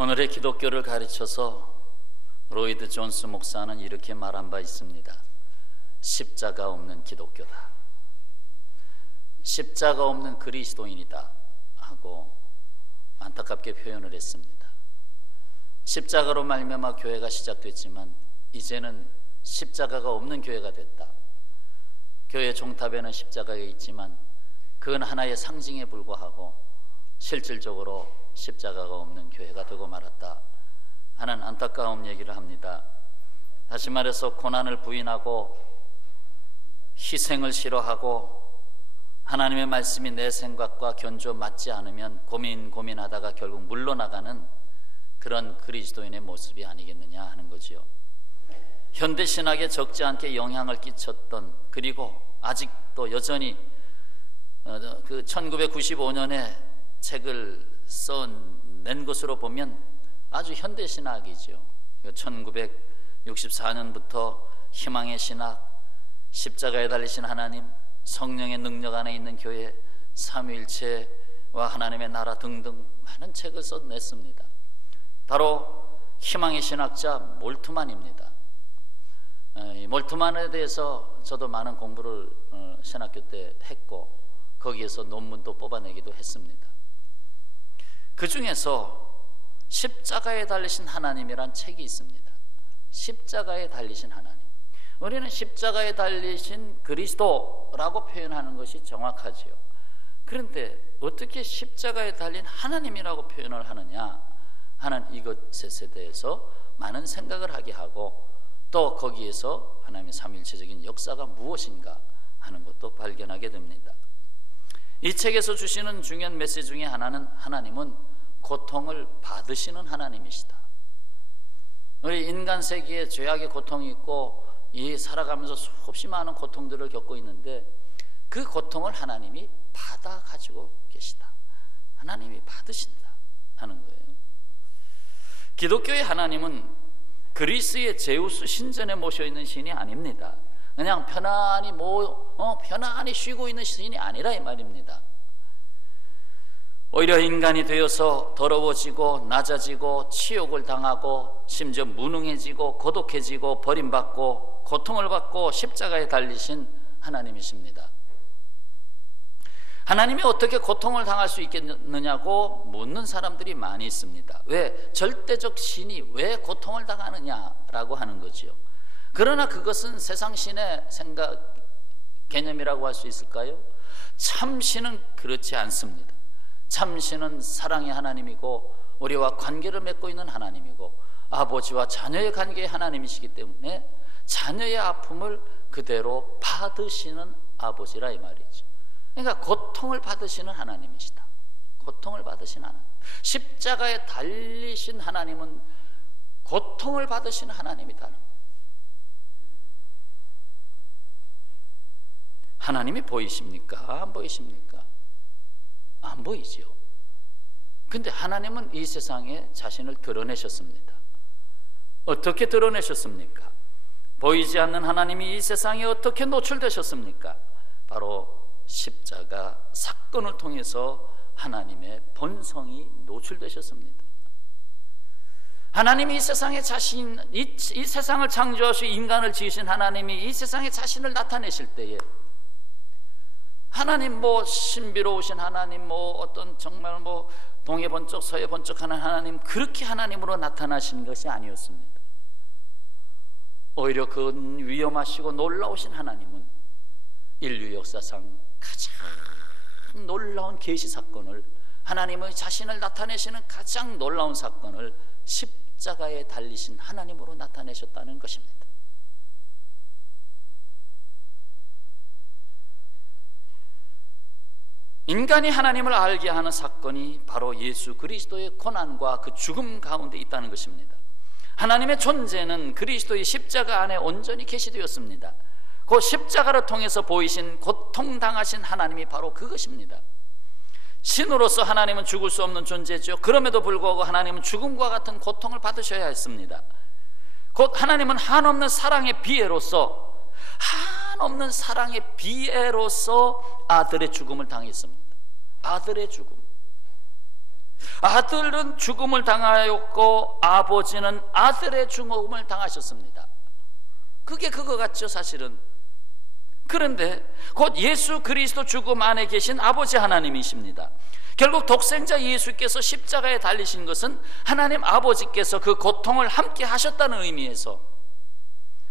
오늘의 기독교를 가르쳐서 로이드 존스 목사는 이렇게 말한 바 있습니다. 십자가 없는 기독교다, 십자가 없는 그리스도인이다 하고 안타깝게 표현을 했습니다. 십자가로 말미암아 교회가 시작됐지만 이제는 십자가가 없는 교회가 됐다. 교회 종탑에는 십자가가 있지만 그건 하나의 상징에 불과하고 실질적으로 십자가가 없는 교회가 되고 말았다 하는 안타까운 얘기를 합니다. 다시 말해서 고난을 부인하고 희생을 싫어하고 하나님의 말씀이 내 생각과 견조 맞지 않으면 고민하다가 결국 물러나가는 그런 그리스도인의 모습이 아니겠느냐 하는 거지요. 현대신학에 적지 않게 영향을 끼쳤던, 그리고 아직도 여전히 그 1995년에 책을 써낸 것으로 보면 아주 현대신학이죠. 1964년부터 희망의 신학, 십자가에 달리신 하나님, 성령의 능력 안에 있는 교회, 삼위일체와 하나님의 나라 등등 많은 책을 써냈습니다. 바로 희망의 신학자 몰트만입니다. 이 몰트만에 대해서 저도 많은 공부를 신학교 때 했고 거기에서 논문도 뽑아내기도 했습니다. 그 중에서 십자가에 달리신 하나님이란 책이 있습니다. 십자가에 달리신 하나님. 우리는 십자가에 달리신 그리스도라고 표현하는 것이 정확하지요. 그런데 어떻게 십자가에 달린 하나님이라고 표현을 하느냐 하는 이것에 대해서 많은 생각을 하게 하고, 또 거기에서 하나님의 삼위일체적인 역사가 무엇인가 하는 것도 발견하게 됩니다. 이 책에서 주시는 중요한 메시지 중에 하나는 하나님은 고통을 받으시는 하나님이시다. 우리 인간 세계에 죄악의 고통이 있고 이 살아가면서 수없이 많은 고통들을 겪고 있는데 그 고통을 하나님이 받아 가지고 계시다. 하나님이 받으신다 하는 거예요. 기독교의 하나님은 그리스의 제우스 신전에 모셔있는 신이 아닙니다. 그냥 편안히 편안히 쉬고 있는 신이 아니라 이 말입니다. 오히려 인간이 되어서 더러워지고 낮아지고 치욕을 당하고 심지어 무능해지고 고독해지고 버림받고 고통을 받고 십자가에 달리신 하나님이십니다. 하나님이 어떻게 고통을 당할 수 있겠느냐고 묻는 사람들이 많이 있습니다. 왜? 절대적 신이 왜 고통을 당하느냐라고 하는 거지요. 그러나 그것은 세상 신의 생각, 개념이라고 할 수 있을까요? 참신은 그렇지 않습니다. 참신은 사랑의 하나님이고 우리와 관계를 맺고 있는 하나님이고 아버지와 자녀의 관계의 하나님이시기 때문에 자녀의 아픔을 그대로 받으시는 아버지라 이 말이죠. 그러니까 고통을 받으시는 하나님이시다. 고통을 받으신 하나님. 십자가에 달리신 하나님은 고통을 받으시는 하나님이다는 거예요. 하나님이 보이십니까? 안 보이십니까? 안 보이죠. 근데 하나님은 이 세상에 자신을 드러내셨습니다. 어떻게 드러내셨습니까? 보이지 않는 하나님이 이 세상에 어떻게 노출되셨습니까? 바로 십자가 사건을 통해서 하나님의 본성이 노출되셨습니다. 하나님이 이 세상에 이 세상을 창조하시고 인간을 지으신 하나님이 이 세상에 자신을 나타내실 때에 하나님 신비로우신 하나님 어떤 정말 동해 번쩍 서해 번쩍 하는 하나님, 그렇게 하나님으로 나타나신 것이 아니었습니다. 오히려 그 위험하시고 놀라우신 하나님은 인류 역사상 가장 놀라운 계시 사건을, 하나님의 자신을 나타내시는 가장 놀라운 사건을 십자가에 달리신 하나님으로 나타내셨다는 것입니다. 인간이 하나님을 알게 하는 사건이 바로 예수 그리스도의 고난과 그 죽음 가운데 있다는 것입니다. 하나님의 존재는 그리스도의 십자가 안에 온전히 계시되었습니다. 그 십자가를 통해서 보이신 고통당하신 하나님이 바로 그것입니다. 신으로서 하나님은 죽을 수 없는 존재죠. 그럼에도 불구하고 하나님은 죽음과 같은 고통을 받으셔야 했습니다. 곧 하나님은 한없는 사랑의 비애로서 아들의 죽음을 당했습니다. 아들의 죽음. 아들은 죽음을 당하였고 아버지는 아들의 죽음을 당하셨습니다. 그게 그거 같죠, 사실은. 그런데 곧 예수 그리스도 죽음 안에 계신 아버지 하나님이십니다. 결국 독생자 예수께서 십자가에 달리신 것은 하나님 아버지께서 그 고통을 함께 하셨다는 의미에서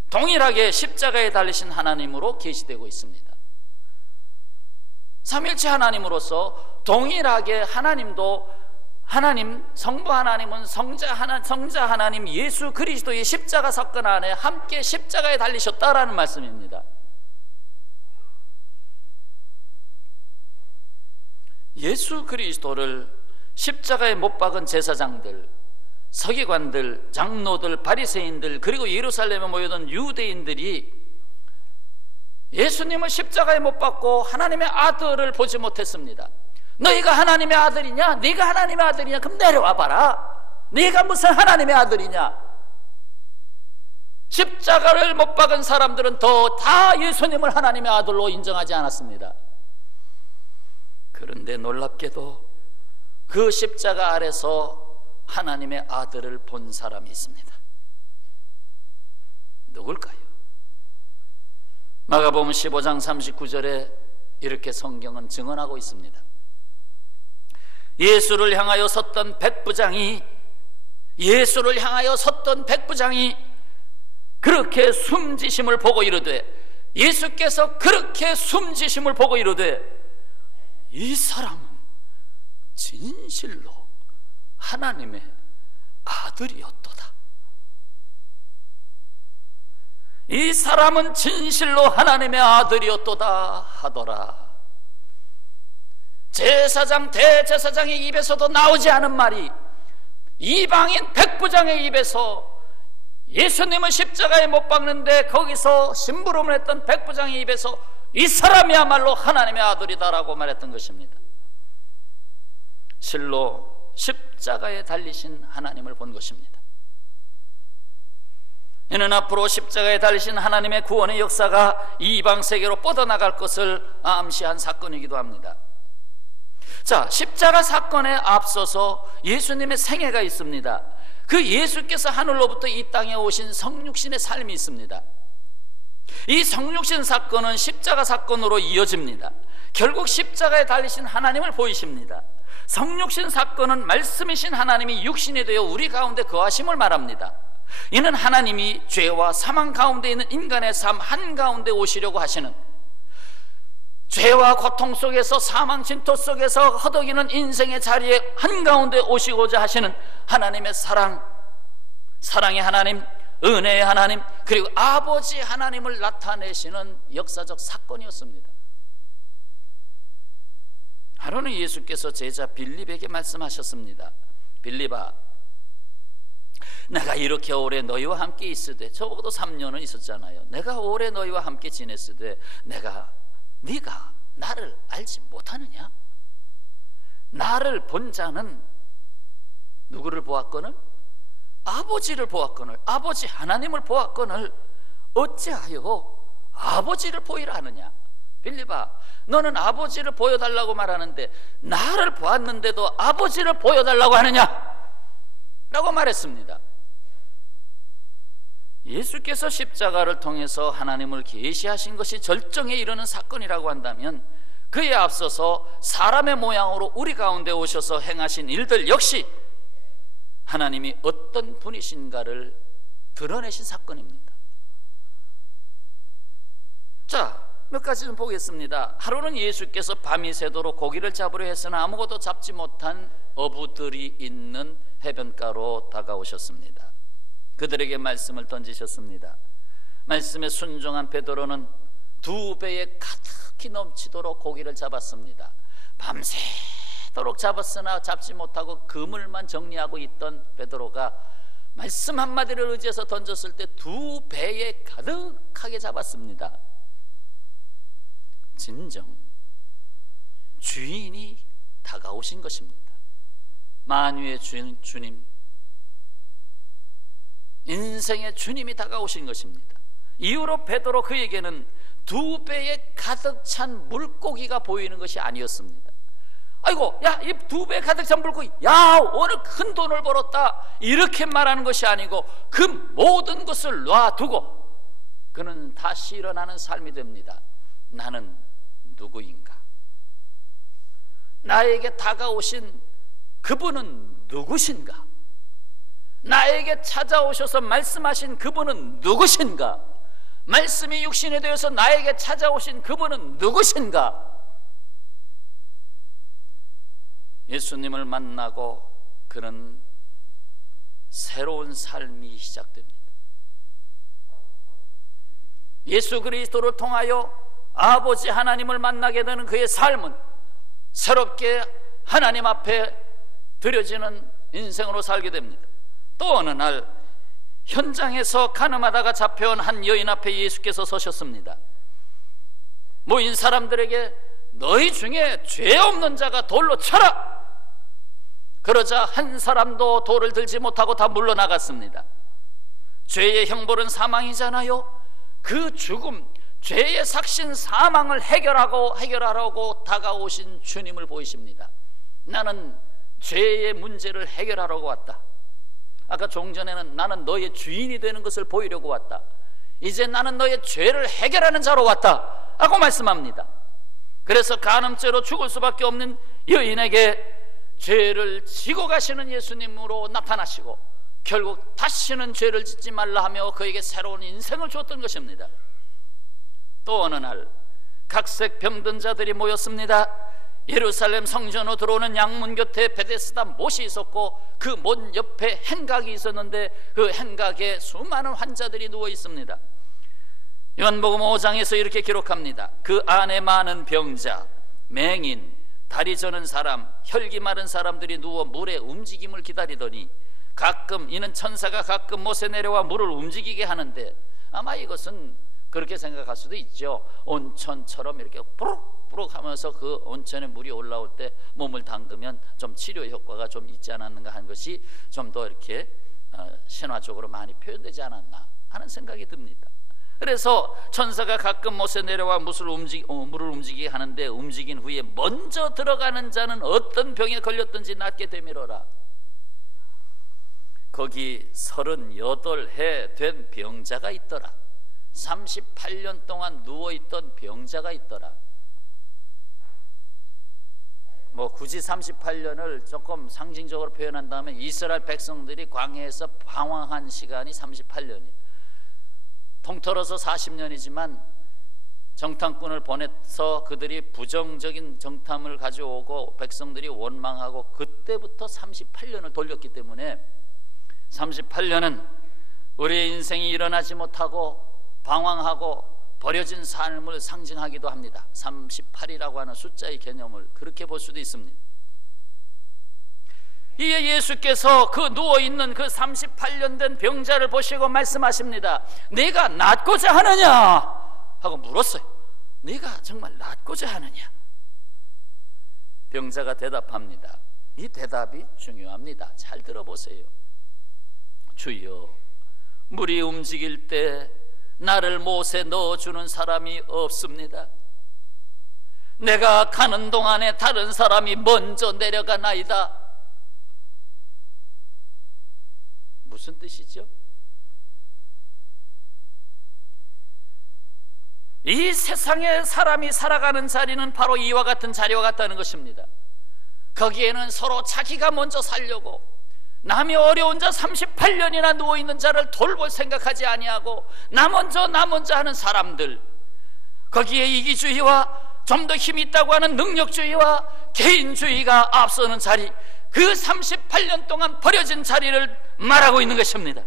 동일하게 십자가에 달리신 하나님으로 계시되고 있습니다. 삼위일체 하나님으로서 동일하게 하나님도 하나님, 성부 하나님은 성자 하나님 예수 그리스도의 십자가 사건 안에 함께 십자가에 달리셨다라는 말씀입니다. 예수 그리스도를 십자가에 못 박은 제사장들, 서기관들, 장로들, 바리새인들, 그리고 예루살렘에 모여든 유대인들이 예수님을 십자가에 못 박고 하나님의 아들을 보지 못했습니다. 너희가 하나님의 아들이냐? 네가 하나님의 아들이냐? 그럼 내려와 봐라. 네가 무슨 하나님의 아들이냐? 십자가를 못 박은 사람들은 다 예수님을 하나님의 아들로 인정하지 않았습니다. 그런데 놀랍게도 그 십자가 아래서 하나님의 아들을 본 사람이 있습니다. 누굴까요? 마가복음 15장 39절에 이렇게 성경은 증언하고 있습니다. 예수를 향하여 섰던 백부장이 그렇게 숨지심을 보고 이르되, 예수께서 그렇게 숨지심을 보고 이르되, 이 사람은 진실로 하나님의 아들이었도다. 이 사람은 진실로 하나님의 아들이었도다 하더라. 제사장, 대제사장의 입에서도 나오지 않은 말이 이방인 백부장의 입에서, 예수님은 십자가에 못 박는데 거기서 심부름을 했던 백부장의 입에서 이 사람이야말로 하나님의 아들이다라고 말했던 것입니다. 실로 십자가에 달리신 하나님을 본 것입니다. 이는 앞으로 십자가에 달리신 하나님의 구원의 역사가 이방 세계로 뻗어나갈 것을 암시한 사건이기도 합니다. 자, 십자가 사건에 앞서서 예수님의 생애가 있습니다. 그 예수께서 하늘로부터 이 땅에 오신 성육신의 삶이 있습니다. 이 성육신 사건은 십자가 사건으로 이어집니다. 결국 십자가에 달리신 하나님을 보이십니다. 성육신 사건은 말씀이신 하나님이 육신이 되어 우리 가운데 거하심을 말합니다. 이는 하나님이 죄와 사망 가운데 있는 인간의 삶 한가운데 오시려고 하시는, 죄와 고통 속에서 사망 진토 속에서 허덕이는 인생의 자리에 한가운데 오시고자 하시는 하나님의 사랑의 하나님, 은혜의 하나님, 그리고 아버지 하나님을 나타내시는 역사적 사건이었습니다. 하루는 예수께서 제자 빌립에게 말씀하셨습니다. 빌립아, 내가 이렇게 오래 너희와 함께 있으되, 적어도 3년은 있었잖아요. 내가 오래 너희와 함께 지냈으되 네가 나를 알지 못하느냐? 나를 본 자는 누구를 보았거늘? 아버지를 보았거늘, 아버지 하나님을 보았거늘 어찌하여 아버지를 보이라 하느냐? 빌립아, 너는 아버지를 보여달라고 말하는데 나를 보았는데도 아버지를 보여달라고 하느냐? 라고 말했습니다. 예수께서 십자가를 통해서 하나님을 계시하신 것이 절정에 이르는 사건이라고 한다면, 그에 앞서서 사람의 모양으로 우리 가운데 오셔서 행하신 일들 역시 하나님이 어떤 분이신가를 드러내신 사건입니다. 자, 몇 가지 좀 보겠습니다. 하루는 예수께서 밤이 새도록 고기를 잡으려 했으나 아무것도 잡지 못한 어부들이 있는 해변가로 다가오셨습니다. 그들에게 말씀을 던지셨습니다. 말씀에 순종한 베드로는 2배에 가득히 넘치도록 고기를 잡았습니다. 밤새도록 잡았으나 잡지 못하고 그물만 정리하고 있던 베드로가 말씀 한마디를 의지해서 던졌을 때 2배에 가득하게 잡았습니다. 진정 주인이 다가오신 것입니다. 만유의 주님, 인생의 주님이 다가오신 것입니다. 이후로 베드로 그에게는 2배에 가득 찬 물고기가 보이는 것이 아니었습니다. 아이고, 야, 이 2배 가득 잔 붉고, 야, 오늘 큰 돈을 벌었다, 이렇게 말하는 것이 아니고 그 모든 것을 놔두고 그는 다시 일어나는 삶이 됩니다. 나는 누구인가? 나에게 다가오신 그분은 누구신가? 나에게 찾아오셔서 말씀하신 그분은 누구신가? 말씀이 육신이 되어서 나에게 찾아오신 그분은 누구신가? 예수님을 만나고 그는 새로운 삶이 시작됩니다. 예수 그리스도를 통하여 아버지 하나님을 만나게 되는 그의 삶은 새롭게 하나님 앞에 드려지는 인생으로 살게 됩니다. 또 어느 날 현장에서 가늠하다가 잡혀온 한 여인 앞에 예수께서 서셨습니다. 모인 사람들에게 너희 중에 죄 없는 자가 돌로 쳐라! 그러자 한 사람도 돌을 들지 못하고 다 물러나갔습니다. 죄의 형벌은 사망이잖아요. 그 죽음, 죄의 삭신 사망을 해결하라고 다가오신 주님을 보이십니다. 나는 죄의 문제를 해결하려고 왔다. 아까 종전에는 나는 너의 주인이 되는 것을 보이려고 왔다. 이제 나는 너의 죄를 해결하는 자로 왔다 하고 말씀합니다. 그래서 간음죄로 죽을 수밖에 없는 여인에게 죄를 지고 가시는 예수님으로 나타나시고 결국 다시는 죄를 짓지 말라 하며 그에게 새로운 인생을 주었던 것입니다. 또 어느 날 각색 병든 자들이 모였습니다. 예루살렘 성전으로 들어오는 양문 곁에 베데스다 못이 있었고 그 못 옆에 행각이 있었는데 그 행각에 수많은 환자들이 누워 있습니다. 요한복음 5장에서 이렇게 기록합니다. 그 안에 많은 병자, 맹인, 다리 저는 사람, 혈기 마른 사람들이 누워 물의 움직임을 기다리더니 가끔 이는 천사가 가끔 못에 내려와 물을 움직이게 하는데 아마 이것은 그렇게 생각할 수도 있죠. 온천처럼 이렇게 뿌룩뿌룩 하면서 그 온천에 물이 올라올 때 몸을 담그면 좀 치료 효과가 좀 있지 않았는가 하는 것이 좀 더 이렇게 신화적으로 많이 표현되지 않았나 하는 생각이 듭니다. 그래서 천사가 가끔 못에 내려와 물을 움직이게 하는데 움직인 후에 먼저 들어가는 자는 어떤 병에 걸렸든지 낫게 되미러라. 거기 38해 된 병자가 있더라. 38년 동안 누워있던 병자가 있더라. 뭐 굳이 38년을 조금 상징적으로 표현한다면 이스라엘 백성들이 광야에서 방황한 시간이 38년이에요. 통틀어서 40년이지만 정탐꾼을 보내서 그들이 부정적인 정탐을 가져오고 백성들이 원망하고 그때부터 38년을 돌렸기 때문에 38년은 우리의 인생이 일어나지 못하고 방황하고 버려진 삶을 상징하기도 합니다. 38이라고 하는 숫자의 개념을 그렇게 볼 수도 있습니다. 이에 예수께서 그 누워있는 그 38년 된 병자를 보시고 말씀하십니다. 네가 낫고자 하느냐? 하고 물었어요. 네가 정말 낫고자 하느냐? 병자가 대답합니다. 이 대답이 중요합니다. 잘 들어보세요. 주여, 물이 움직일 때 나를 못에 넣어주는 사람이 없습니다. 내가 가는 동안에 다른 사람이 먼저 내려가나이다. 무슨 뜻이죠? 이 세상에 사람이 살아가는 자리는 바로 이와 같은 자리와 같다는 것입니다. 거기에는 서로 자기가 먼저 살려고 남이 어려운 자 38년이나 누워있는 자를 돌볼 생각하지 아니하고 나 먼저 하는 사람들, 거기에 이기주의와 좀 더 힘이 있다고 하는 능력주의와 개인주의가 앞서는 자리, 그 38년 동안 버려진 자리를 말하고 있는 것입니다.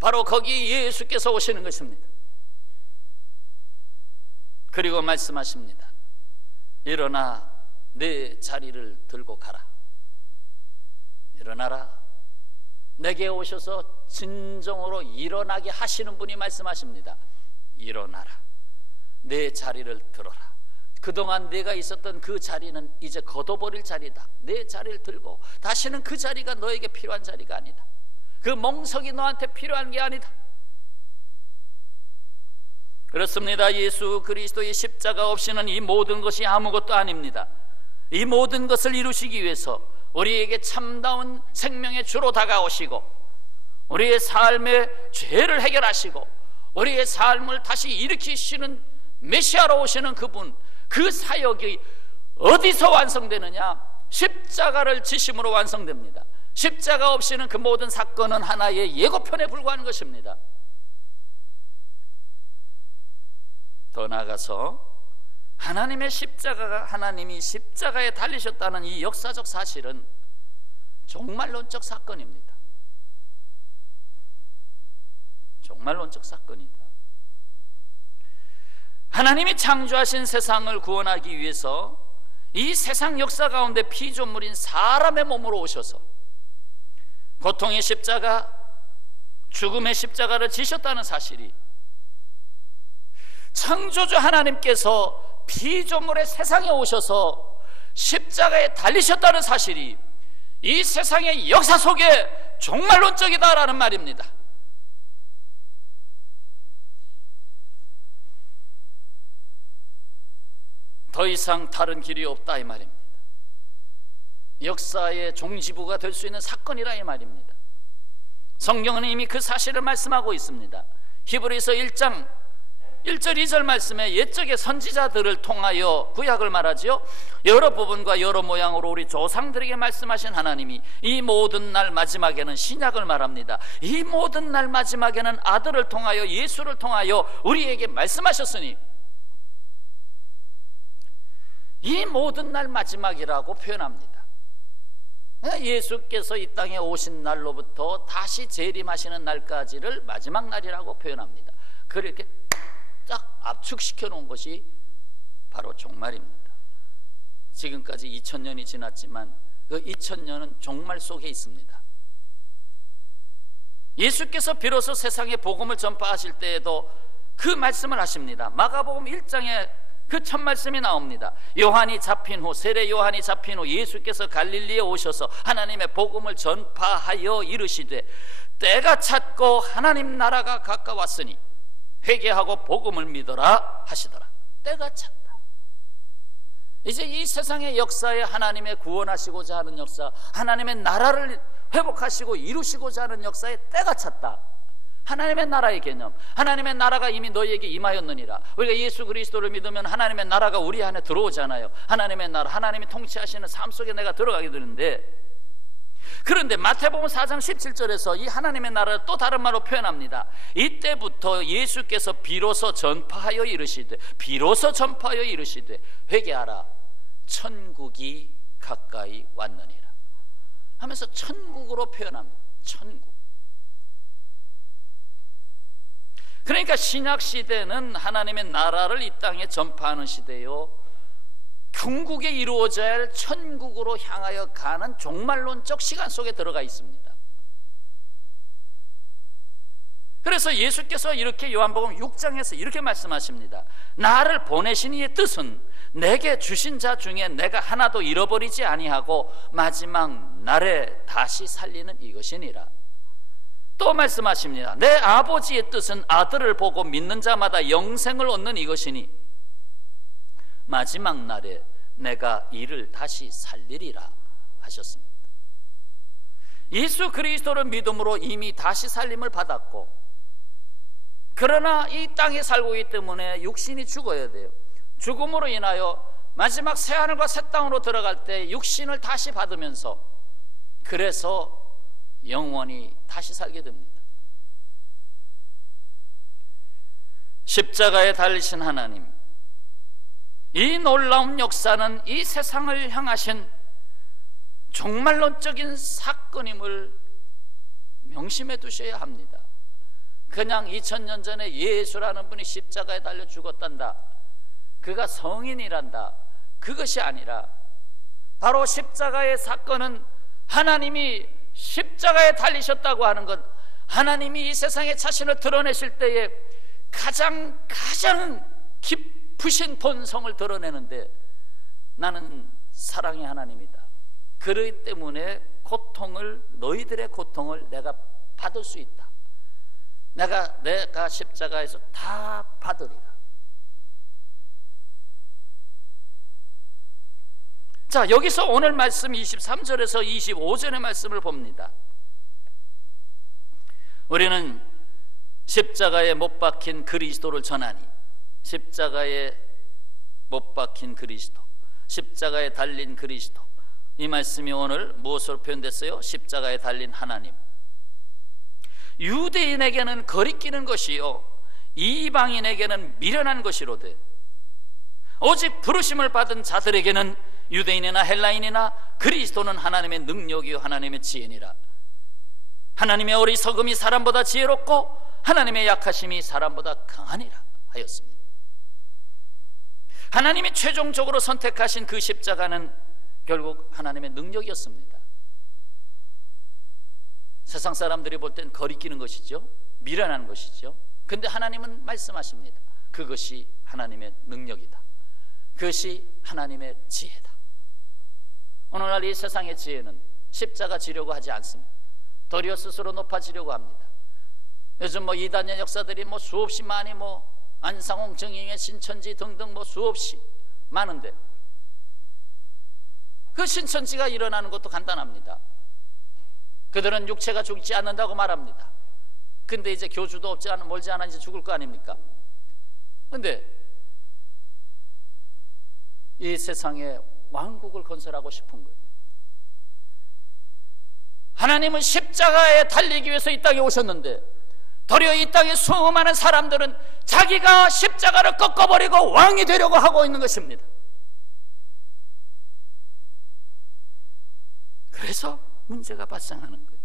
바로 거기에 예수께서 오시는 것입니다. 그리고 말씀하십니다. 일어나 내 자리를 들고 가라. 일어나라. 내게 오셔서 진정으로 일어나게 하시는 분이 말씀하십니다. 일어나라. 내 자리를 들어라. 그동안 내가 있었던 그 자리는 이제 걷어버릴 자리다. 내 자리를 들고 다시는 그 자리가 너에게 필요한 자리가 아니다. 그 멍석이 너한테 필요한 게 아니다. 그렇습니다. 예수 그리스도의 십자가 없이는 이 모든 것이 아무것도 아닙니다. 이 모든 것을 이루시기 위해서 우리에게 참다운 생명의 주로 다가오시고 우리의 삶의 죄를 해결하시고 우리의 삶을 다시 일으키시는 메시아로 오시는 그분, 그 사역이 어디서 완성되느냐? 십자가를 지심으로 완성됩니다. 십자가 없이는 그 모든 사건은 하나의 예고편에 불과한 것입니다. 더 나아가서 하나님이 십자가에 달리셨다는 이 역사적 사실은 종말론적 사건입니다. 종말론적 사건이다. 하나님이 창조하신 세상을 구원하기 위해서 이 세상 역사 가운데 피조물인 사람의 몸으로 오셔서 고통의 십자가, 죽음의 십자가를 지셨다는 사실이 창조주 하나님께서 피조물의 세상에 오셔서 십자가에 달리셨다는 사실이 이 세상의 역사 속에 종말론적이다라는 말입니다. 더 이상 다른 길이 없다 이 말입니다. 역사의 종지부가 될 수 있는 사건이라 이 말입니다. 성경은 이미 그 사실을 말씀하고 있습니다. 히브리서 1장 1절 2절 말씀에 옛적의 선지자들을 통하여 구약을 말하지요. 여러 부분과 여러 모양으로 우리 조상들에게 말씀하신 하나님이 이 모든 날 마지막에는 신약을 말합니다. 이 모든 날 마지막에는 아들을 통하여, 예수를 통하여 우리에게 말씀하셨으니 이 모든 날 마지막이라고 표현합니다. 예수께서 이 땅에 오신 날로부터 다시 재림하시는 날까지를 마지막 날이라고 표현합니다. 그렇게 딱 압축시켜 놓은 것이 바로 종말입니다. 지금까지 2000년이 지났지만 그 2000년은 종말 속에 있습니다. 예수께서 비로소 세상에 복음을 전파하실 때에도 그 말씀을 하십니다. 마가복음 1장에 그 첫 말씀이 나옵니다. 요한이 잡힌 후, 세례 요한이 잡힌 후 예수께서 갈릴리에 오셔서 하나님의 복음을 전파하여 이르시되 때가 찼고 하나님 나라가 가까웠으니 회개하고 복음을 믿어라 하시더라. 때가 찼다. 이제 이 세상의 역사에 하나님의 구원하시고자 하는 역사, 하나님의 나라를 회복하시고 이루시고자 하는 역사에 때가 찼다. 하나님의 나라의 개념, 하나님의 나라가 이미 너희에게 임하였느니라. 우리가 예수 그리스도를 믿으면 하나님의 나라가 우리 안에 들어오잖아요. 하나님의 나라, 하나님이 통치하시는 삶 속에 내가 들어가게 되는데, 그런데 마태복음 4장 17절에서 이 하나님의 나라를 또 다른 말로 표현합니다. 이때부터 예수께서 비로소 전파하여 이르시되 회개하라, 천국이 가까이 왔느니라 하면서 천국으로 표현합니다. 천국. 그러니까 신약 시대는 하나님의 나라를 이 땅에 전파하는 시대요, 궁극에 이루어져야 할 천국으로 향하여 가는 종말론적 시간 속에 들어가 있습니다. 그래서 예수께서 이렇게 요한복음 6장에서 이렇게 말씀하십니다. 나를 보내신 이의 뜻은 내게 주신 자 중에 내가 하나도 잃어버리지 아니하고 마지막 날에 다시 살리는 이것이니라. 또 말씀하십니다. 내 아버지의 뜻은 아들을 보고 믿는 자마다 영생을 얻는 이것이니 마지막 날에 내가 이를 다시 살리리라 하셨습니다. 예수 그리스도를 믿음으로 이미 다시 살림을 받았고, 그러나 이 땅에 살고 있기 때문에 육신이 죽어야 돼요. 죽음으로 인하여 마지막 새하늘과 새 땅으로 들어갈 때 육신을 다시 받으면서, 그래서 영원히 다시 살게 됩니다. 십자가에 달리신 하나님, 이 놀라운 역사는 이 세상을 향하신 종말론적인 사건임을 명심해 두셔야 합니다. 그냥 2000년 전에 예수라는 분이 십자가에 달려 죽었단다, 그가 성인이란다, 그것이 아니라 바로 십자가의 사건은 하나님이 십자가에 달리셨다고 하는 것, 하나님이 이 세상에 자신을 드러내실 때에 가장 깊으신 본성을 드러내는데, 나는 사랑의 하나님이다, 그렇기 때문에 너희들의 고통을 내가 받을 수 있다, 내가 십자가에서 다 받으리라. 자, 여기서 오늘 말씀 23절에서 25절의 말씀을 봅니다. 우리는 십자가에 못 박힌 그리스도를 전하니, 십자가에 못 박힌 그리스도, 십자가에 달린 그리스도, 이 말씀이 오늘 무엇으로 표현됐어요? 십자가에 달린 하나님. 유대인에게는 거리끼는 것이요 이방인에게는 미련한 것이로되, 오직 부르심을 받은 자들에게는 유대인이나 헬라인이나 그리스도는 하나님의 능력이요 하나님의 지혜니라. 하나님의 어리석음이 사람보다 지혜롭고 하나님의 약하심이 사람보다 강하니라 하였습니다. 하나님이 최종적으로 선택하신 그 십자가는 결국 하나님의 능력이었습니다. 세상 사람들이 볼 땐 거리끼는 것이죠, 미련한 것이죠. 근데 하나님은 말씀하십니다. 그것이 하나님의 능력이다. 그것이 하나님의 지혜다. 오늘날 이 세상의 지혜는 십자가 지려고 하지 않습니다. 도리어 스스로 높아지려고 합니다. 요즘 이단의 역사들이 수없이 많이 안상홍, 정의의 신천지 등등 수없이 많은데, 그 신천지가 일어나는 것도 간단합니다. 그들은 육체가 죽지 않는다고 말합니다. 근데 이제 교주도 멀지 않아 이제 죽을 거 아닙니까? 근데 이 세상에 왕국을 건설하고 싶은 거예요. 하나님은 십자가에 달리기 위해서 이 땅에 오셨는데, 도리어 이 땅의 수많은 사람들은 자기가 십자가를 꺾어버리고 왕이 되려고 하고 있는 것입니다. 그래서 문제가 발생하는 거예요.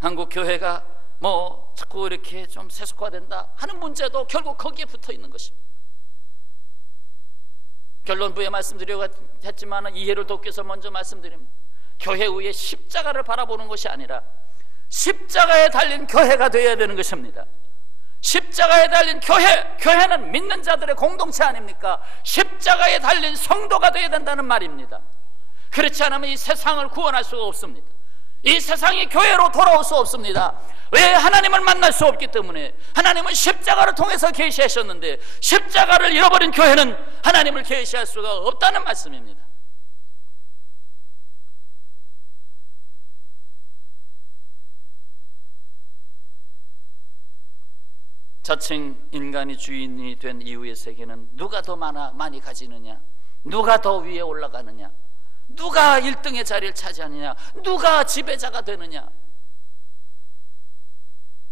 한국 교회가 자꾸 이렇게 좀 세속화된다 하는 문제도 결국 거기에 붙어 있는 것입니다. 결론부에 말씀드리려고 했지만 이해를 돕기 위해서 먼저 말씀드립니다. 교회 위에 십자가를 바라보는 것이 아니라 십자가에 달린 교회가 되어야 되는 것입니다. 십자가에 달린 교회는 믿는 자들의 공동체 아닙니까? 십자가에 달린 성도가 되어야 된다는 말입니다. 그렇지 않으면 이 세상을 구원할 수가 없습니다. 이 세상이 교회로 돌아올 수 없습니다. 왜? 하나님을 만날 수 없기 때문에. 하나님은 십자가를 통해서 계시하셨는데, 십자가를 잃어버린 교회는 하나님을 계시할 수가 없다는 말씀입니다. 자칭 인간이 주인이 된 이후의 세계는 누가 더 많이 가지느냐, 누가 더 위에 올라가느냐, 누가 1등의 자리를 차지하느냐, 누가 지배자가 되느냐,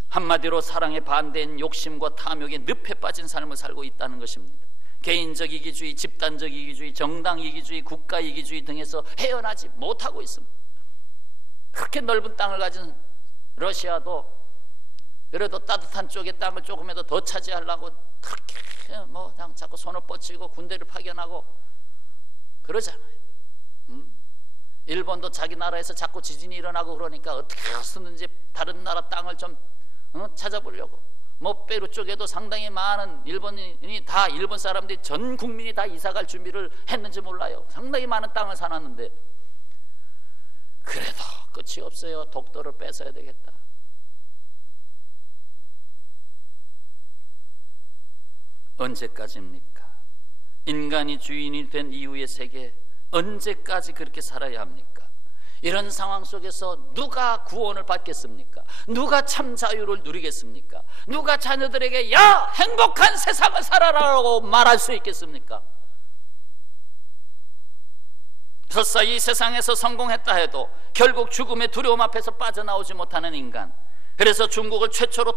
한마디로 사랑에 반대인 욕심과 탐욕에 늪에 빠진 삶을 살고 있다는 것입니다. 개인적 이기주의, 집단적 이기주의, 정당 이기주의, 국가 이기주의 등에서 헤어나지 못하고 있습니다. 그렇게 넓은 땅을 가진 러시아도 그래도 따뜻한 쪽의 땅을 조금이라도 더 차지하려고 그렇게 자꾸 손을 뻗치고 군대를 파견하고 그러잖아요. 일본도 자기 나라에서 자꾸 지진이 일어나고 그러니까 어떻게 해서든지 다른 나라 땅을 좀 찾아보려고, 페루 쪽에도 상당히 많은 일본인이 다, 일본 사람들이 전 국민이 다 이사갈 준비를 했는지 몰라요. 상당히 많은 땅을 사놨는데 그래도 끝이 없어요. 독도를 뺏어야 되겠다. 언제까지입니까? 인간이 주인이 된 이후의 세계, 언제까지 그렇게 살아야 합니까? 이런 상황 속에서 누가 구원을 받겠습니까? 누가 참 자유를 누리겠습니까? 누가 자녀들에게 야, 행복한 세상을 살아라라고 말할 수 있겠습니까? 설사 이 세상에서 성공했다 해도 결국 죽음의 두려움 앞에서 빠져나오지 못하는 인간, 그래서 중국을 최초로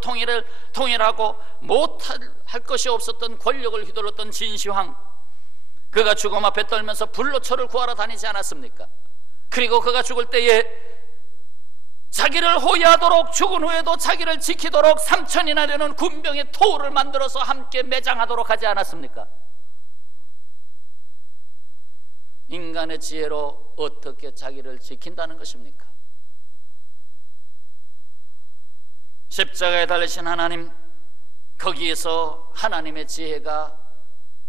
통일하고 못할 것이 없었던 권력을 휘둘렀던 진시황, 그가 죽음 앞에 떨면서 불로 철을 구하러 다니지 않았습니까? 그리고 그가 죽을 때에 자기를 호위하도록, 죽은 후에도 자기를 지키도록 3,000이나 되는 군병의 토를 만들어서 함께 매장하도록 하지 않았습니까? 인간의 지혜로 어떻게 자기를 지킨다는 것입니까? 십자가에 달리신 하나님, 거기에서 하나님의 지혜가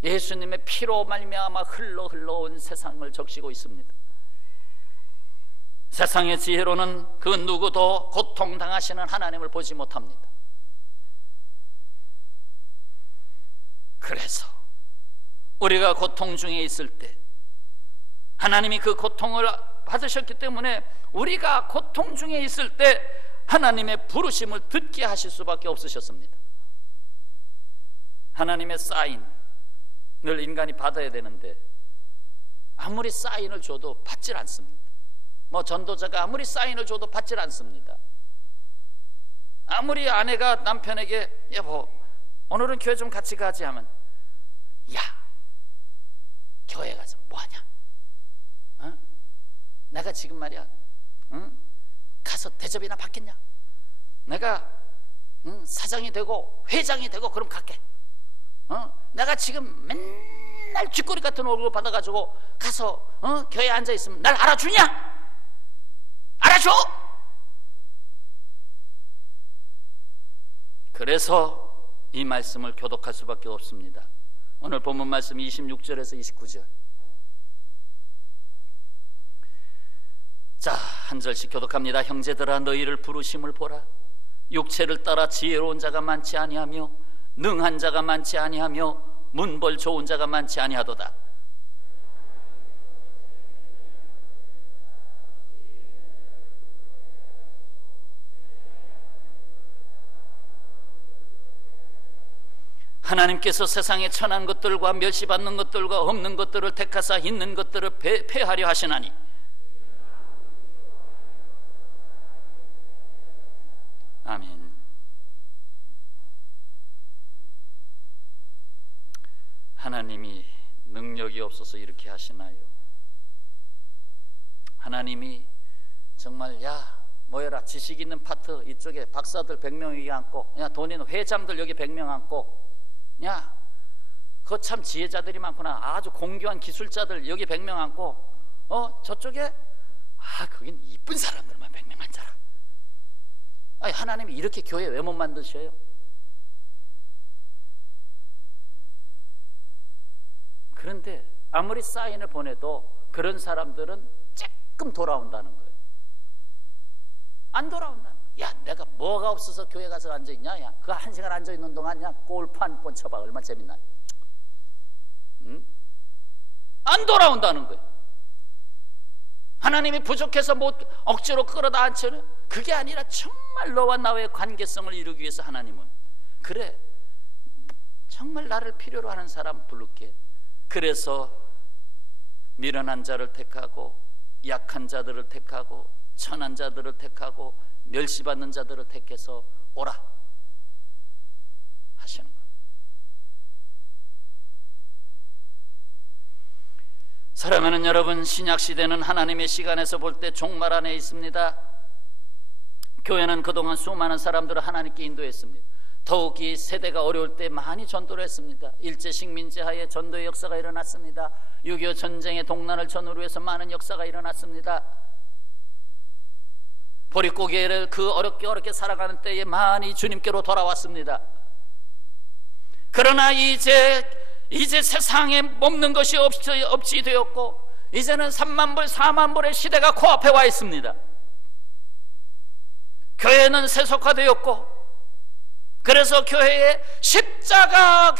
예수님의 피로 말미암아 흘러온 세상을 적시고 있습니다. 세상의 지혜로는 그 누구도 고통당하시는 하나님을 보지 못합니다. 그래서 우리가 고통 중에 있을 때 하나님이 그 고통을 받으셨기 때문에 우리가 고통 중에 있을 때 하나님의 부르심을 듣게 하실 수밖에 없으셨습니다. 하나님의 사인을 인간이 받아야 되는데 아무리 사인을 줘도 받질 않습니다. 전도자가 아무리 사인을 줘도 받질 않습니다. 아무리 아내가 남편에게 여보 오늘은 교회 좀 같이 가지 하면 야 교회 가서 뭐하냐? 내가 지금 말이야 가서 대접이나 받겠냐? 내가 사장이 되고 회장이 되고 그럼 갈게. 내가 지금 맨날 쥐꼬리 같은 월급을 받아가지고 가서 교회에 앉아있으면 날 알아주냐? 알아줘? 그래서 이 말씀을 교독할 수밖에 없습니다. 오늘 본문 말씀 26절에서 29절. 자, 한 절씩 교독합니다. 형제들아 너희를 부르심을 보라. 육체를 따라 지혜로운 자가 많지 아니하며 능한 자가 많지 아니하며 문벌 좋은 자가 많지 아니하도다. 하나님께서 세상에 천한 것들과 멸시받는 것들과 없는 것들을 택하사 있는 것들을 폐하려 하시나니 아멘. 하나님이 능력이 없어서 이렇게 하시나요? 하나님이 정말 야 모여라 지식 있는 파트 이쪽에 박사들 100명 여기 앉고 야 돈 있는 회장들 여기 100명 앉고 야 그거 참 지혜자들이 많구나 아주 공교한 기술자들 여기 100명 앉고 저쪽에 거긴 이쁜 사람들만 100명 앉아라. 아니 하나님이 이렇게 교회 왜 못 만드셔요? 그런데 아무리 사인을 보내도 그런 사람들은 조금 돌아온다는 거예요. 안 돌아온다는 거예요. 야 내가 뭐가 없어서 교회 가서 앉아있냐? 야 그 1시간 앉아있는 동안 야 골프 한 번 쳐봐 얼마나 재밌나? 응? 안 돌아온다는 거예요. 하나님이 부족해서 못 억지로 끌어다 앉혀는 그게 아니라 정말 너와 나의 관계성을 이루기 위해서 하나님은 그래 정말 나를 필요로 하는 사람 부를게. 그래서 미련한 자를 택하고 약한 자들을 택하고 천한 자들을 택하고 멸시받는 자들을 택해서 오라 하시는 거예요. 사랑하는 여러분, 신약시대는 하나님의 시간에서 볼 때 종말 안에 있습니다. 교회는 그동안 수많은 사람들을 하나님께 인도했습니다. 더욱이 세대가 어려울 때 많이 전도를 했습니다. 일제 식민지 하에 전도의 역사가 일어났습니다. 6.25 전쟁의 동란을 전후로 해서 많은 역사가 일어났습니다. 보릿고개를 그 어렵게 살아가는 때에 많이 주님께로 돌아왔습니다. 그러나 이제 세상에 먹는 것이 없이 되었고 이제는 3만 불 4만 불의 시대가 코앞에 와 있습니다. 교회는 세속화되었고 그래서 교회에 십자가가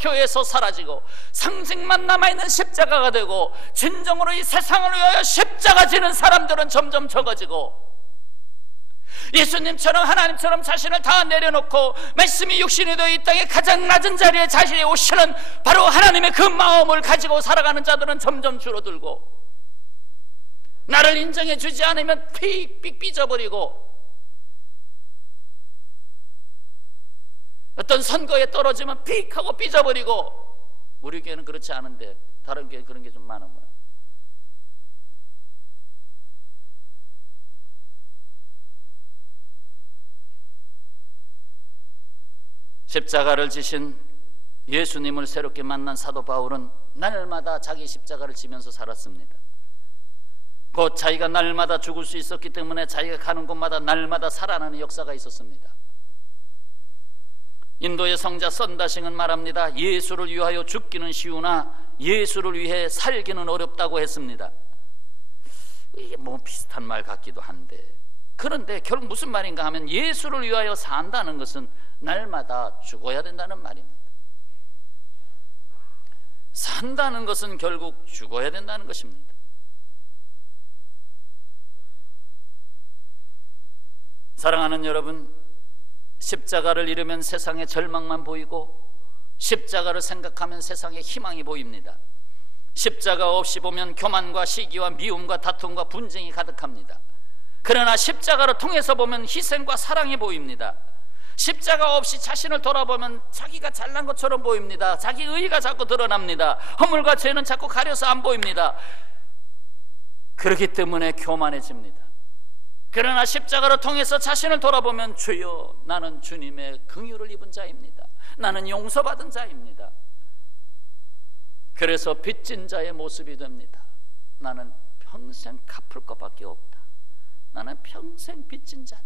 교회에서 사라지고 상징만 남아있는 십자가가 되고 진정으로 이 세상을 위하여 십자가 지는 사람들은 점점 적어지고 예수님처럼 하나님처럼 자신을 다 내려놓고 말씀이 육신이 되어 이 땅의 가장 낮은 자리에 자신이 오시는 바로 하나님의 그 마음을 가지고 살아가는 자들은 점점 줄어들고 나를 인정해 주지 않으면 픽 삐져버리고 어떤 선거에 떨어지면 픽 하고 삐져버리고 우리 교회는 그렇지 않은데 다른 교회는 그런 게 좀 많은 거예요. 십자가를 지신 예수님을 새롭게 만난 사도 바울은 날마다 자기 십자가를 지면서 살았습니다. 곧 자기가 날마다 죽을 수 있었기 때문에 자기가 가는 곳마다 날마다 살아나는 역사가 있었습니다. 인도의 성자 선다싱은 말합니다. 예수를 위하여 죽기는 쉬우나 예수를 위해 살기는 어렵다고 했습니다. 이게 뭐 비슷한 말 같기도 한데 그런데 결국 무슨 말인가 하면 예수를 위하여 산다는 것은 날마다 죽어야 된다는 말입니다. 산다는 것은 결국 죽어야 된다는 것입니다. 사랑하는 여러분, 십자가를 잃으면 세상에 절망만 보이고 십자가를 생각하면 세상에 희망이 보입니다. 십자가 없이 보면 교만과 시기와 미움과 다툼과 분쟁이 가득합니다. 그러나 십자가를 통해서 보면 희생과 사랑이 보입니다. 십자가 없이 자신을 돌아보면 자기가 잘난 것처럼 보입니다. 자기 의의가 자꾸 드러납니다. 허물과 죄는 자꾸 가려서 안 보입니다. 그렇기 때문에 교만해집니다. 그러나 십자가를 통해서 자신을 돌아보면 주여, 나는 주님의 긍휼을 입은 자입니다. 나는 용서받은 자입니다. 그래서 빚진 자의 모습이 됩니다. 나는 평생 갚을 것밖에 없다. 나는 평생 빚진 자다.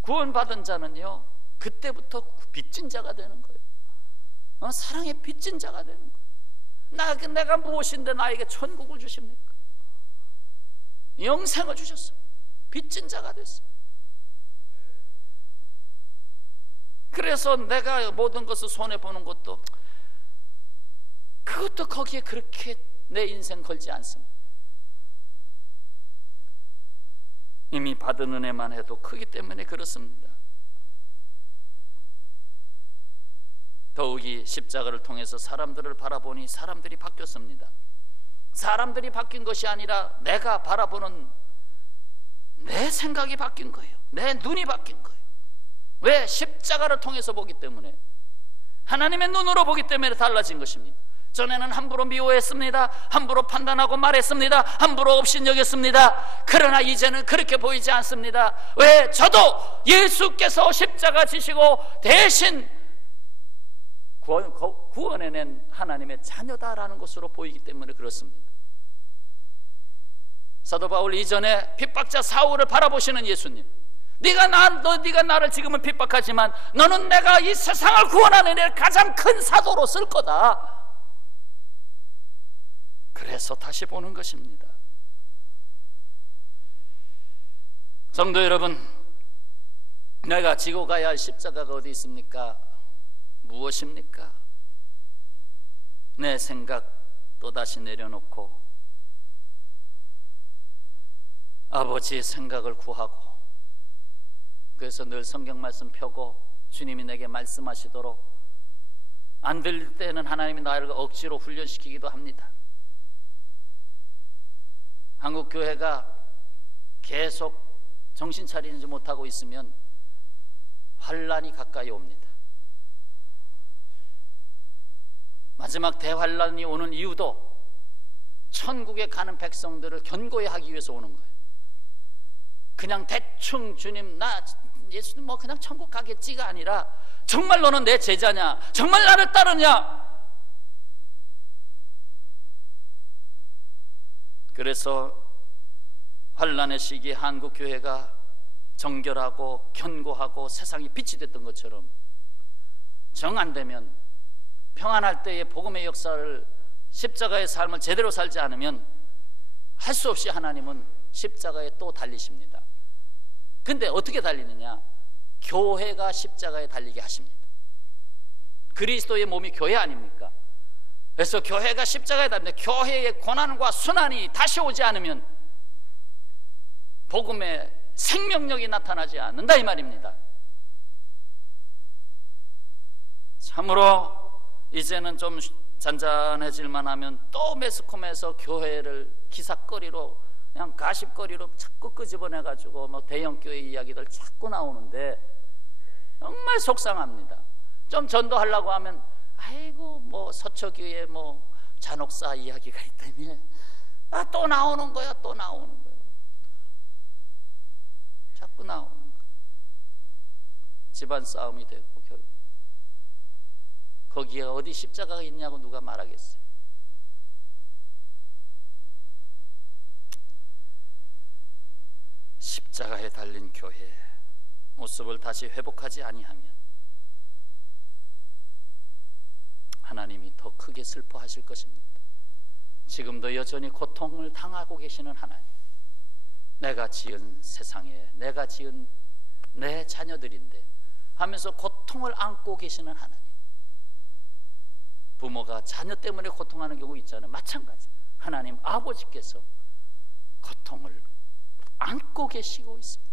구원받은 자는요, 그때부터 빚진 자가 되는 거예요. 사랑의 빚진 자가 되는 거예요. 내가 무엇인데 나에게 천국을 주십니까? 영생을 주셨어. 빚진 자가 됐어. 그래서 내가 모든 것을 손해보는 것도, 그것도 거기에 그렇게 내 인생 걸지 않습니다. 이미 받은 은혜만 해도 크기 때문에 그렇습니다. 더욱이 십자가를 통해서 사람들을 바라보니 사람들이 바뀌었습니다. 사람들이 바뀐 것이 아니라 내가 바라보는 내 생각이 바뀐 거예요. 내 눈이 바뀐 거예요. 왜? 십자가를 통해서 보기 때문에, 하나님의 눈으로 보기 때문에 달라진 것입니다. 전에는 함부로 미워했습니다. 함부로 판단하고 말했습니다. 함부로 업신여겼습니다. 그러나 이제는 그렇게 보이지 않습니다. 왜? 저도 예수께서 십자가 지시고 대신 구원해낸 하나님의 자녀다라는 것으로 보이기 때문에 그렇습니다. 사도 바울 이전에 핍박자 사울을 바라보시는 예수님, 네가 나를 지금은 핍박하지만 너는 내가 이 세상을 구원하는 가장 큰 사도로 쓸 거다. 그래서 다시 보는 것입니다. 성도 여러분, 내가 지고 가야 할 십자가가 어디 있습니까? 무엇입니까? 내 생각 또다시 내려놓고 아버지의 생각을 구하고, 그래서 늘 성경 말씀 펴고 주님이 내게 말씀하시도록, 안 들릴 때는 하나님이 나를 억지로 훈련시키기도 합니다. 한국교회가 계속 정신 차리지 못하고 있으면 환란이 가까이 옵니다. 마지막 대환란이 오는 이유도 천국에 가는 백성들을 견고히 하기 위해서 오는 거예요. 그냥 대충 주님, 나 예수님 뭐 그냥 천국 가겠지가 아니라, 정말 너는 내 제자냐? 정말 나를 따르냐? 그래서 환란의 시기에 한국교회가 정결하고 견고하고 세상이 빛이 됐던 것처럼, 정 안 되면, 평안할 때의 복음의 역사를, 십자가의 삶을 제대로 살지 않으면 할 수 없이 하나님은 십자가에 또 달리십니다. 근데 어떻게 달리느냐? 교회가 십자가에 달리게 하십니다. 그리스도의 몸이 교회 아닙니까? 그래서 교회가 십자가에 달리는데, 교회의 고난과 순환이 다시 오지 않으면 복음의 생명력이 나타나지 않는다 이 말입니다. 참으로 이제는 좀 잔잔해질만 하면 또 매스컴에서 교회를 기사거리로, 그냥 가십거리로 자꾸 끄집어내가지고 뭐 대형교회 이야기들 자꾸 나오는데 정말 속상합니다. 좀 전도하려고 하면 아이고 뭐 서초교회 뭐 잔혹사 이야기가 있다며, 또 나오는 거야, 또 나오는 거야, 자꾸 나오는 거야. 집안 싸움이 되고 결국 거기에 어디 십자가가 있냐고 누가 말하겠어요. 십자가에 달린 교회 모습을 다시 회복하지 아니하면 하나님이 더 크게 슬퍼하실 것입니다. 지금도 여전히 고통을 당하고 계시는 하나님, 내가 지은 세상에 내가 지은 내 자녀들인데 하면서 고통을 안고 계시는 하나님, 부모가 자녀 때문에 고통하는 경우 있잖아요. 마찬가지. 하나님 아버지께서 고통을 안고 계시고 있습니다.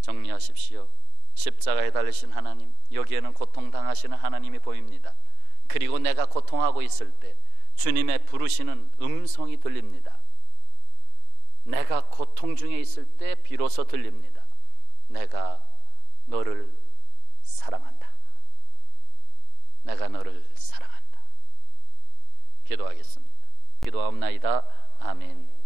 정리하십시오. 십자가에 달리신 하나님, 여기에는 고통당하시는 하나님이 보입니다. 그리고 내가 고통하고 있을 때 주님의 부르시는 음성이 들립니다. 내가 고통 중에 있을 때 비로소 들립니다. 내가 너를 사랑한다. 내가 너를 사랑한다. 기도하겠습니다. 기도하옵나이다. 아멘.